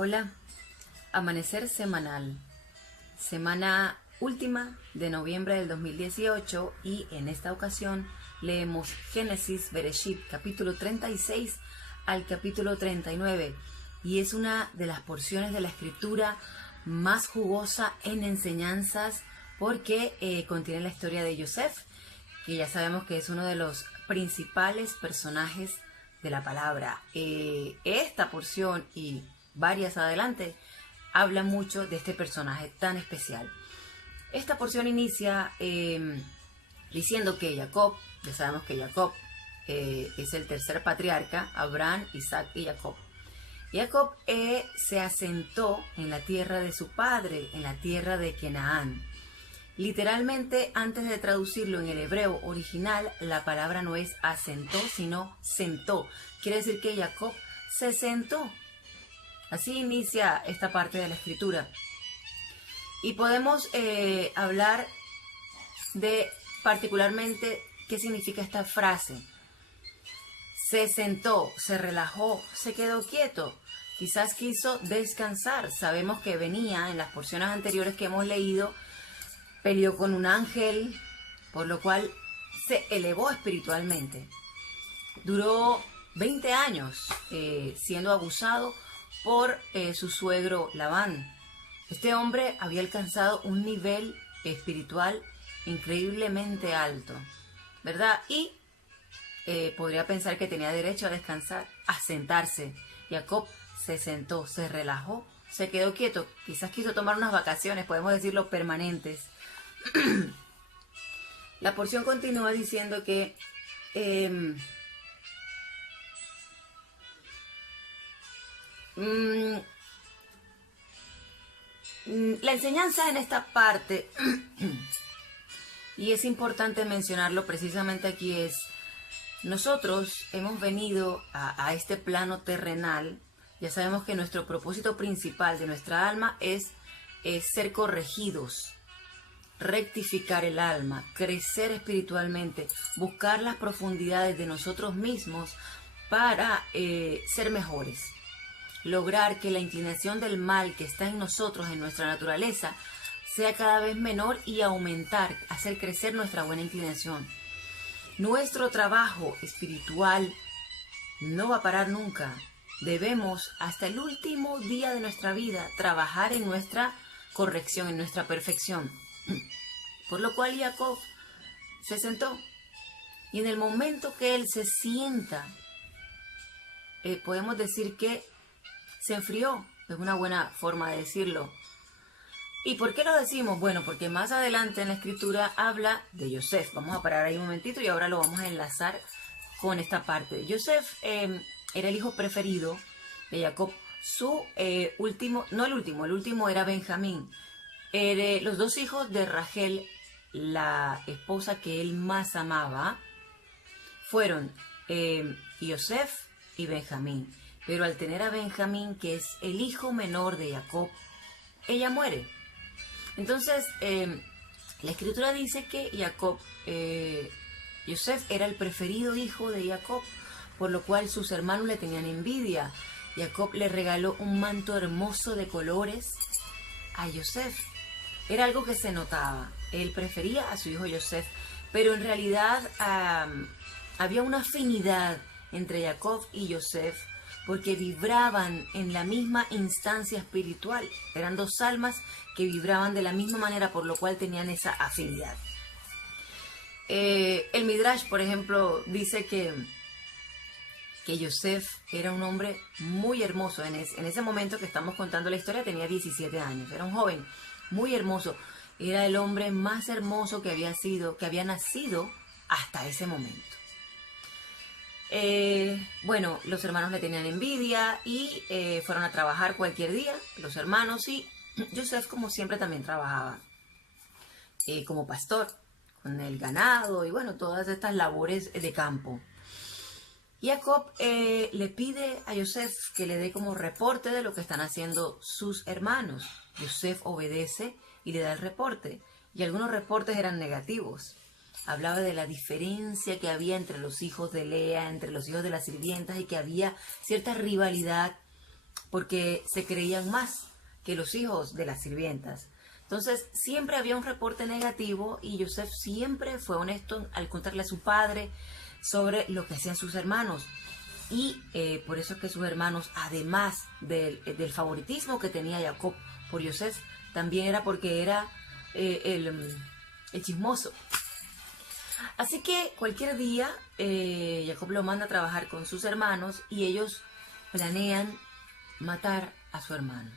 Hola, amanecer semanal, semana última de noviembre del 2018 y en esta ocasión leemos Génesis Bereshit, capítulo 36 al capítulo 39 y es una de las porciones de la escritura más jugosa en enseñanzas porque contiene la historia de Yosef, que ya sabemos que es uno de los principales personajes de la palabra. Esta porción y varias adelante habla mucho de este personaje tan especial. Esta porción inicia diciendo que Jacob, ya sabemos que Jacob es el tercer patriarca, Abraham, Isaac y Jacob. Jacob se asentó en la tierra de su padre, en la tierra de Canaán. Literalmente, antes de traducirlo en el hebreo original, la palabra no es asentó, sino sentó. Quiere decir que Jacob se sentó. Así inicia esta parte de la escritura. Y podemos hablar de particularmente qué significa esta frase. Se sentó, se relajó, se quedó quieto. Quizás quiso descansar. Sabemos que venía en las porciones anteriores que hemos leído, peleó con un ángel, por lo cual se elevó espiritualmente. Duró 20 años siendo abusado por su suegro Labán. Este hombre había alcanzado un nivel espiritual increíblemente alto, ¿verdad? Y podría pensar que tenía derecho a descansar, a sentarse. Jacob se sentó, se relajó, se quedó quieto. Quizás quiso tomar unas vacaciones, podemos decirlo, permanentes. La porción continúa diciendo que la enseñanza en esta parte, y es importante mencionarlo precisamente aquí, es: nosotros hemos venido a este plano terrenal. Ya sabemos que nuestro propósito principal de nuestra alma es ser corregidos, rectificar el alma, crecer espiritualmente, buscar las profundidades de nosotros mismos para ser mejores, lograr que la inclinación del mal que está en nosotros, en nuestra naturaleza, sea cada vez menor y aumentar, hacer crecer nuestra buena inclinación. Nuestro trabajo espiritual no va a parar nunca. Debemos hasta el último día de nuestra vida trabajar en nuestra corrección, en nuestra perfección. Por lo cual Jacob se sentó. Y en el momento que él se sienta, podemos decir que se enfrió. Es una buena forma de decirlo. ¿Y por qué lo decimos? Bueno, porque más adelante en la escritura habla de Yosef. Vamos a parar ahí un momentito y ahora lo vamos a enlazar con esta parte. Yosef era el hijo preferido de Jacob. Su último, no el último era Benjamín. Los dos hijos de Rachel, la esposa que él más amaba, fueron Yosef y Benjamín. Pero al tener a Benjamín, que es el hijo menor de Jacob, ella muere. Entonces, la escritura dice que Yosef era el preferido hijo de Jacob, por lo cual sus hermanos le tenían envidia. Jacob le regaló un manto hermoso de colores a Yosef. Era algo que se notaba. Él prefería a su hijo Yosef, pero en realidad había una afinidad entre Jacob y Yosef, porque vibraban en la misma instancia espiritual. Eran dos almas que vibraban de la misma manera, por lo cual tenían esa afinidad. El Midrash, por ejemplo, dice que Yosef era un hombre muy hermoso. En ese momento que estamos contando la historia tenía 17 años. Era un joven muy hermoso. Era el hombre más hermoso que había nacido hasta ese momento. Bueno, los hermanos le tenían envidia y fueron a trabajar cualquier día, los hermanos, y Yosef, como siempre, también trabajaba como pastor, con el ganado y bueno, todas estas labores de campo. Jacob le pide a Yosef que le dé como reporte de lo que están haciendo sus hermanos. Yosef obedece y le da el reporte, y algunos reportes eran negativos. Hablaba de la diferencia que había entre los hijos de Lea, entre los hijos de las sirvientas, y que había cierta rivalidad porque se creían más que los hijos de las sirvientas. Entonces siempre había un reporte negativo y Yosef siempre fue honesto al contarle a su padre sobre lo que hacían sus hermanos. Y por eso es que sus hermanos, además del favoritismo que tenía Jacob por Yosef, también era porque era el chismoso. Así que cualquier día Jacob lo manda a trabajar con sus hermanos y ellos planean matar a su hermano.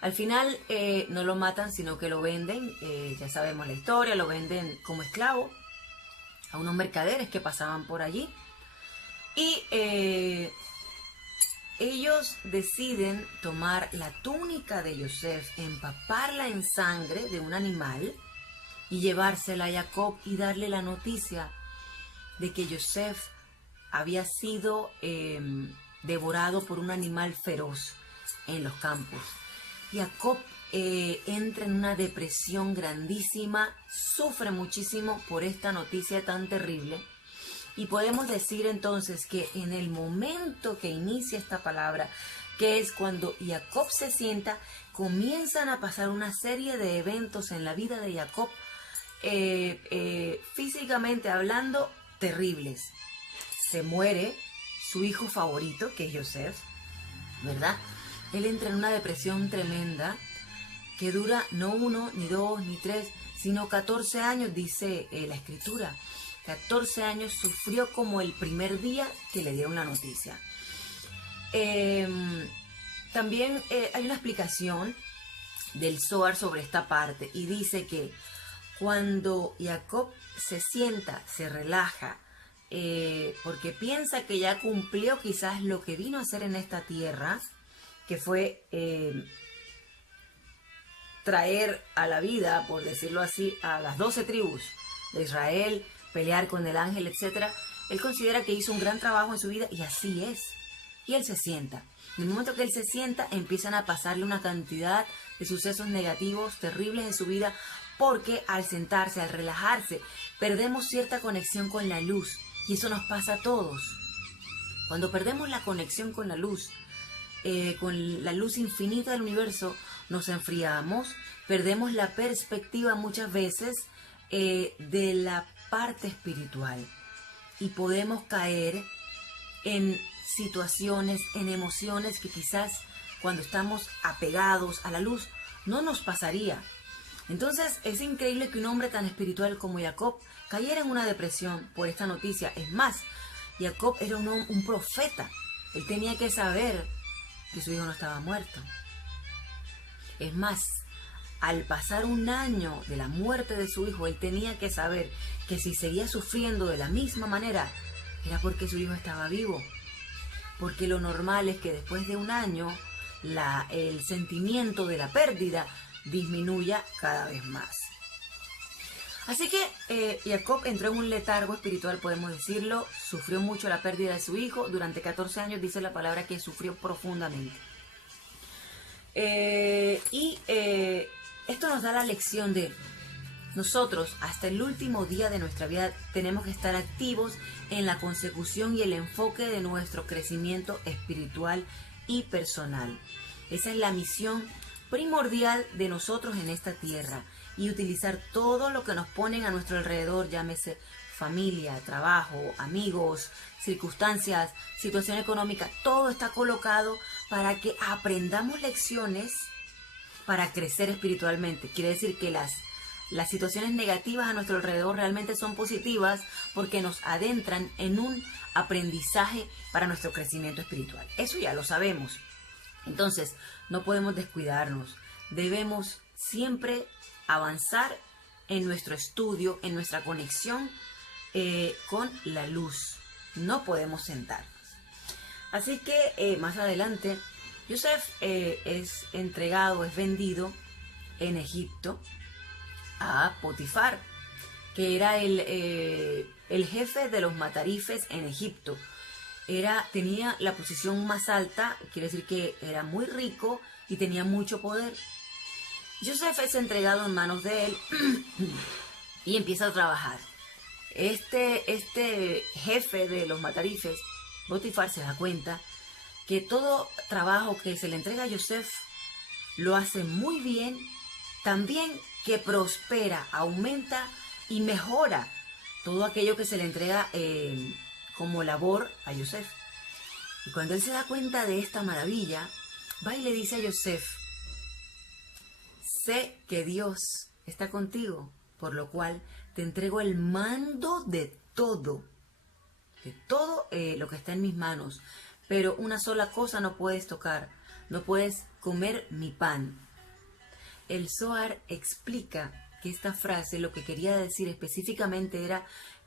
Al final no lo matan, sino que lo venden, ya sabemos la historia, lo venden como esclavo a unos mercaderes que pasaban por allí. Y ellos deciden tomar la túnica de Yosef, empaparla en sangre de un animal y llevársela a Jacob y darle la noticia de que Yosef había sido devorado por un animal feroz en los campos. Jacob entra en una depresión grandísima, sufre muchísimo por esta noticia tan terrible. Y podemos decir entonces que en el momento que inicia esta palabra, que es cuando Jacob se sienta, comienzan a pasar una serie de eventos en la vida de Jacob, físicamente hablando, terribles. Se muere su hijo favorito, que es Yosef, ¿verdad? Él entra en una depresión tremenda que dura no 1, ni 2, ni 3, sino 14 años, dice la escritura. 14 años sufrió como el primer día que le dieron la noticia. También hay una explicación del Zohar sobre esta parte y dice que cuando Jacob se sienta, se relaja, porque piensa que ya cumplió quizás lo que vino a hacer en esta tierra, que fue traer a la vida, por decirlo así, a las 12 tribus de Israel, pelear con el ángel, etc. Él considera que hizo un gran trabajo en su vida y así es. Y él se sienta. En el momento que él se sienta, empiezan a pasarle una cantidad de sucesos negativos, terribles en su vida, porque al sentarse, al relajarse, perdemos cierta conexión con la luz. Y eso nos pasa a todos. Cuando perdemos la conexión con la luz infinita del universo, nos enfriamos, perdemos la perspectiva muchas veces de la parte espiritual y podemos caer en situaciones, en emociones que quizás cuando estamos apegados a la luz no nos pasaría. Entonces es increíble que un hombre tan espiritual como Jacob cayera en una depresión por esta noticia. Es más, Jacob era un profeta. Él tenía que saber que su hijo no estaba muerto. Es más, al pasar un año de la muerte de su hijo, él tenía que saber que si seguía sufriendo de la misma manera, era porque su hijo estaba vivo. Porque lo normal es que después de un año, el sentimiento de la pérdida disminuya cada vez más. Así que Jacob entró en un letargo espiritual, podemos decirlo, sufrió mucho la pérdida de su hijo, durante 14 años dice la palabra que sufrió profundamente. Esto nos da la lección de nosotros hasta el último día de nuestra vida tenemos que estar activos en la consecución y el enfoque de nuestro crecimiento espiritual y personal. Esa es la misión primordial de nosotros en esta tierra y utilizar todo lo que nos ponen a nuestro alrededor, llámese familia, trabajo, amigos, circunstancias, situación económica, todo está colocado para que aprendamos lecciones para crecer espiritualmente. Quiere decir que las situaciones negativas a nuestro alrededor realmente son positivas porque nos adentran en un aprendizaje para nuestro crecimiento espiritual. Eso ya lo sabemos. Entonces, no podemos descuidarnos. Debemos siempre avanzar en nuestro estudio, en nuestra conexión con la luz. No podemos sentarnos. Así que más adelante, Yosef es entregado, es vendido en Egipto a Potifar, que era el jefe de los matarifes en Egipto. Tenía la posición más alta, quiere decir que era muy rico y tenía mucho poder. Yosef es entregado en manos de él y empieza a trabajar. Este jefe de los matarifes, Potifar, se da cuenta que todo trabajo que se le entrega a Yosef lo hace muy bien, también que prospera, aumenta y mejora todo aquello que se le entrega como labor a Yosef. Y cuando él se da cuenta de esta maravilla, va y le dice a Yosef: sé que Dios está contigo, por lo cual te entrego el mando de todo lo que está en mis manos. Pero una sola cosa no puedes tocar, no puedes comer mi pan. El Zohar explica que esta frase lo que quería decir específicamente era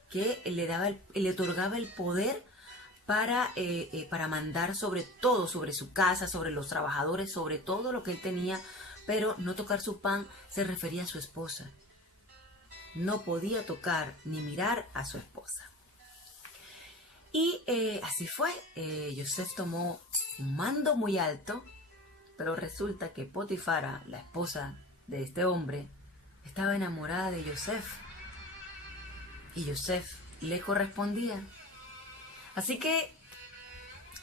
que le otorgaba el poder para mandar sobre todo, sobre su casa, sobre los trabajadores, sobre todo lo que él tenía, pero no tocar su pan se refería a su esposa. No podía tocar ni mirar a su esposa. Y así fue. Yosef tomó un mando muy alto, pero resulta que Potifara, la esposa de este hombre, estaba enamorada de Yosef. Y Yosef le correspondía. Así que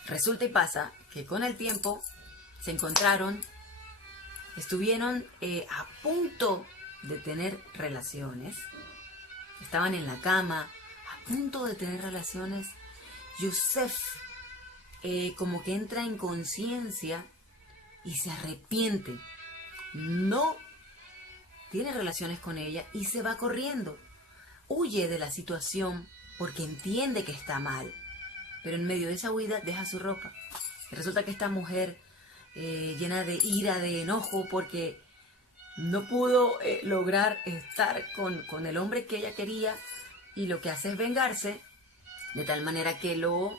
resulta y pasa que con el tiempo se encontraron, estuvieron a punto de tener relaciones. Estaban en la cama, a punto de tener relaciones. Yosef como que entra en conciencia y se arrepiente. No tiene relaciones con ella y se va corriendo. Huye de la situación porque entiende que está mal. Pero en medio de esa huida deja su ropa. Y resulta que esta mujer llena de ira, de enojo, porque no pudo lograr estar con el hombre que ella quería, y lo que hace es vengarse, de tal manera que lo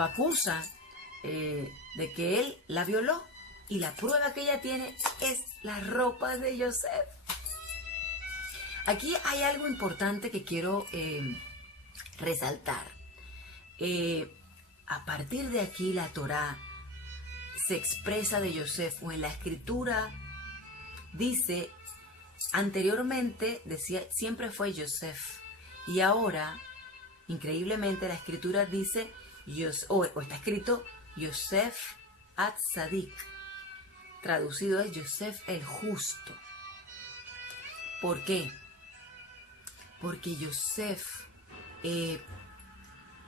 acusa de que él la violó, y la prueba que ella tiene es las ropas de Yosef. Aquí hay algo importante que quiero resaltar. A partir de aquí la Torá se expresa de Yosef, o en la escritura dice, anteriormente decía, siempre fue Yosef, y ahora, increíblemente, la escritura dice, o está escrito Yosef Atzadik, traducido es Yosef el justo. ¿Por qué? Porque Yosef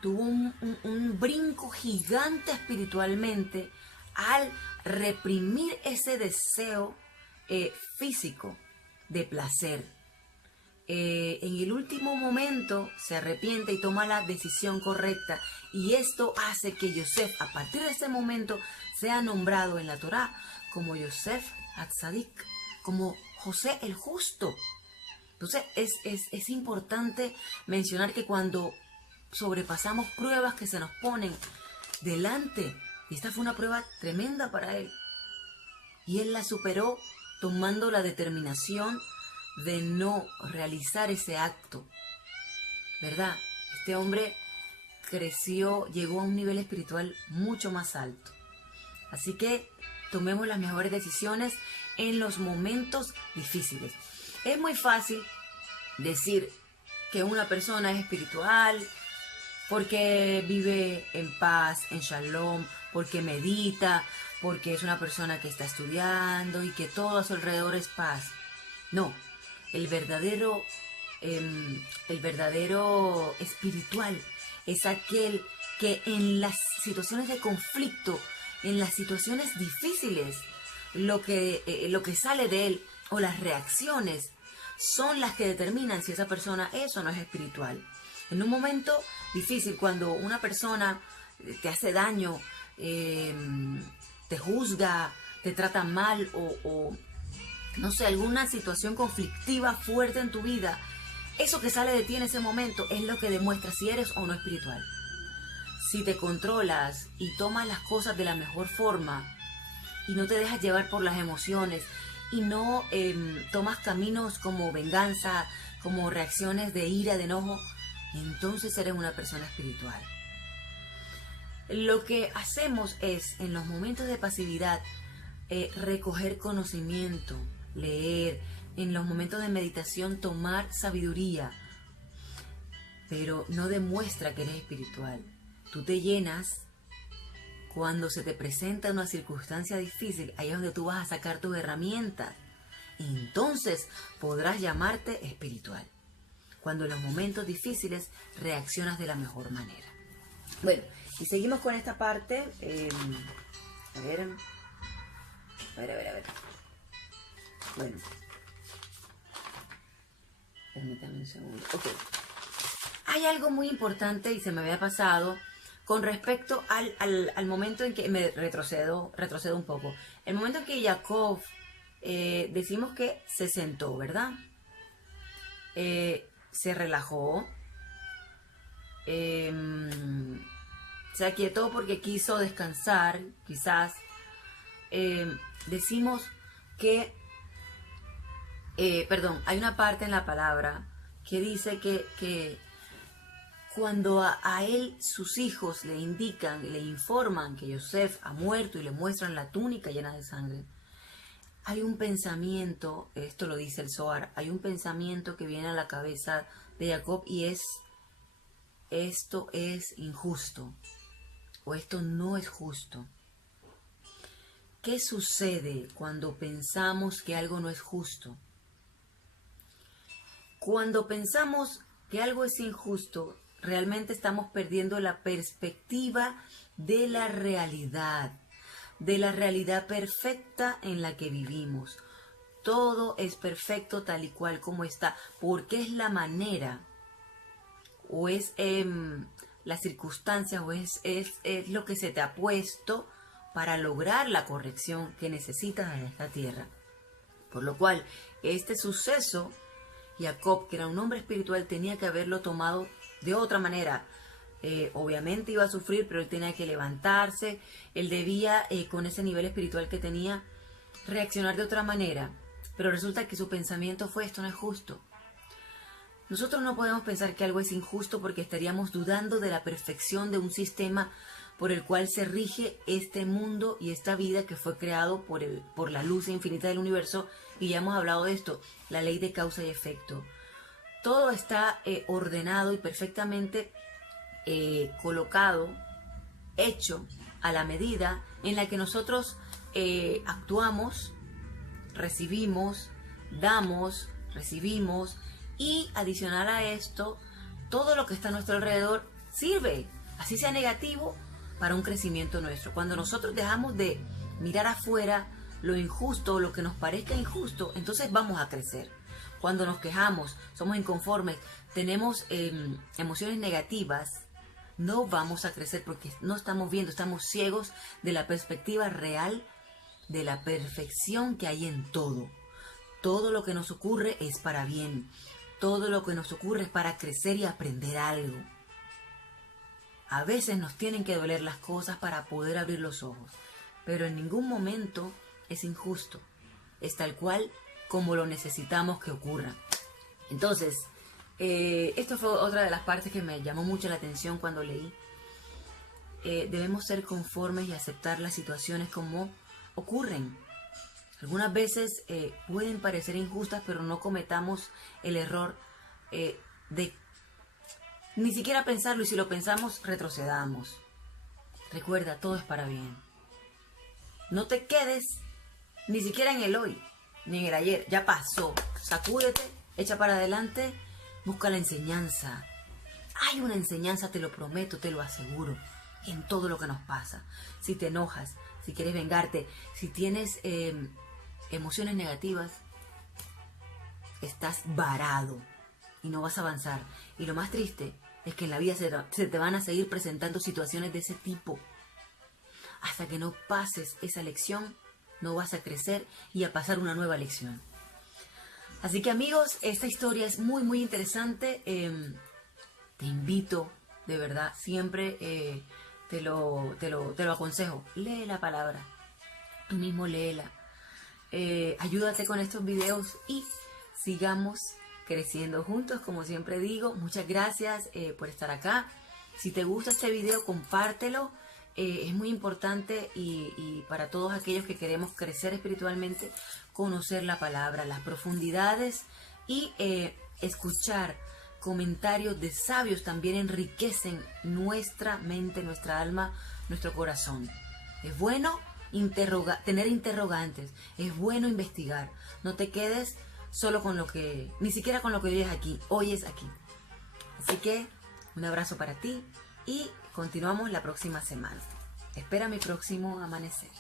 tuvo un brinco gigante espiritualmente al reprimir ese deseo físico de placer. En el último momento se arrepiente y toma la decisión correcta, y esto hace que Yosef, a partir de ese momento, sea nombrado en la Torá como Yosef Atzadik, como José el justo. Entonces es importante mencionar que cuando sobrepasamos pruebas que se nos ponen delante, y esta fue una prueba tremenda para él, y él la superó tomando la determinación de no realizar ese acto, ¿verdad? Este hombre creció, llegó a un nivel espiritual mucho más alto. Así que tomemos las mejores decisiones en los momentos difíciles. Es muy fácil decir que una persona es espiritual porque vive en paz, en shalom, porque medita, porque es una persona que está estudiando y que todo a su alrededor es paz. No, el verdadero espiritual es aquel que en las situaciones de conflicto, en las situaciones difíciles, lo que sale de él, o las reacciones, son las que determinan si esa persona es o no es espiritual. En un momento difícil, cuando una persona te hace daño, te juzga, te trata mal, o no sé, alguna situación conflictiva fuerte en tu vida, eso que sale de ti en ese momento es lo que demuestra si eres o no espiritual. Si te controlas y tomas las cosas de la mejor forma y no te dejas llevar por las emociones y no tomas caminos como venganza, como reacciones de ira, de enojo, entonces eres una persona espiritual. Lo que hacemos es, en los momentos de pasividad, recoger conocimiento, leer, en los momentos de meditación tomar sabiduría, pero no demuestra que eres espiritual. Tú te llenas cuando se te presenta una circunstancia difícil. Ahí es donde tú vas a sacar tus herramientas. Entonces podrás llamarte espiritual. Cuando en los momentos difíciles reaccionas de la mejor manera. Bueno, y seguimos con esta parte. A ver. Bueno. Permítame un segundo. Ok. Hay algo muy importante y se me había pasado con respecto al momento en que me retrocedo un poco. El momento en que Jacob decimos que se sentó, ¿verdad? Se relajó. Se aquietó porque quiso descansar, quizás. Decimos que, hay una parte en la palabra que dice que cuando a él sus hijos le indican, le informan que Yosef ha muerto y le muestran la túnica llena de sangre, hay un pensamiento, esto lo dice el Zohar, hay un pensamiento que viene a la cabeza de Jacob y esto es injusto o esto no es justo. ¿Qué sucede cuando pensamos que algo no es justo? Cuando pensamos que algo es injusto, realmente estamos perdiendo la perspectiva de la realidad perfecta en la que vivimos. Todo es perfecto tal y cual como está, porque es la manera, o es la circunstancia, o es lo que se te ha puesto para lograr la corrección que necesitas en esta tierra. Por lo cual, este suceso, Jacob, que era un hombre espiritual, tenía que haberlo tomado de otra manera. Obviamente iba a sufrir, pero él tenía que levantarse. Él debía, con ese nivel espiritual que tenía, reaccionar de otra manera. Pero resulta que su pensamiento fue: esto no es justo. Nosotros no podemos pensar que algo es injusto porque estaríamos dudando de la perfección de un sistema por el cual se rige este mundo y esta vida que fue creado por la luz infinita del universo. Y ya hemos hablado de esto, la ley de causa y efecto. Todo está ordenado y perfectamente colocado, hecho a la medida en la que nosotros actuamos, recibimos, damos, recibimos, y adicional a esto, todo lo que está a nuestro alrededor sirve, así sea negativo, para un crecimiento nuestro. Cuando nosotros dejamos de mirar afuera lo injusto, lo que nos parezca injusto, entonces vamos a crecer. Cuando nos quejamos, somos inconformes, tenemos emociones negativas, no vamos a crecer porque no estamos viendo, estamos ciegos de la perspectiva real, de la perfección que hay en todo. Todo lo que nos ocurre es para bien. Todo lo que nos ocurre es para crecer y aprender algo. A veces nos tienen que doler las cosas para poder abrir los ojos, pero en ningún momento es injusto. Es tal cual como lo necesitamos que ocurra. Entonces, esto fue otra de las partes que me llamó mucho la atención cuando leí. Debemos ser conformes y aceptar las situaciones como ocurren. Algunas veces pueden parecer injustas, pero no cometamos el error de ni siquiera pensarlo, y si lo pensamos, retrocedamos. Recuerda, todo es para bien. No te quedes ni siquiera en el hoy, ni en el ayer. Ya pasó. Sacúdete, echa para adelante, busca la enseñanza. Hay una enseñanza, te lo prometo, te lo aseguro, en todo lo que nos pasa. Si te enojas, si quieres vengarte, si tienes emociones negativas, estás varado y no vas a avanzar. Y lo más triste es que en la vida se te van a seguir presentando situaciones de ese tipo. Hasta que no pases esa lección, no vas a crecer y a pasar una nueva lección. Así que, amigos, esta historia es muy, muy interesante. Te invito, de verdad, siempre te lo aconsejo. Lee la palabra. Tú mismo léela. Ayúdate con estos videos y sigamos creciendo juntos, como siempre digo. Muchas gracias por estar acá. Si te gusta este video, compártelo. Es muy importante y para todos aquellos que queremos crecer espiritualmente, conocer la palabra, las profundidades y escuchar comentarios de sabios también enriquecen nuestra mente, nuestra alma, nuestro corazón. Es bueno tener interrogantes, es bueno investigar. No te quedes solo con lo que, ni siquiera con lo que oyes aquí. Así que un abrazo para ti y continuamos la próxima semana. Espera mi próximo amanecer.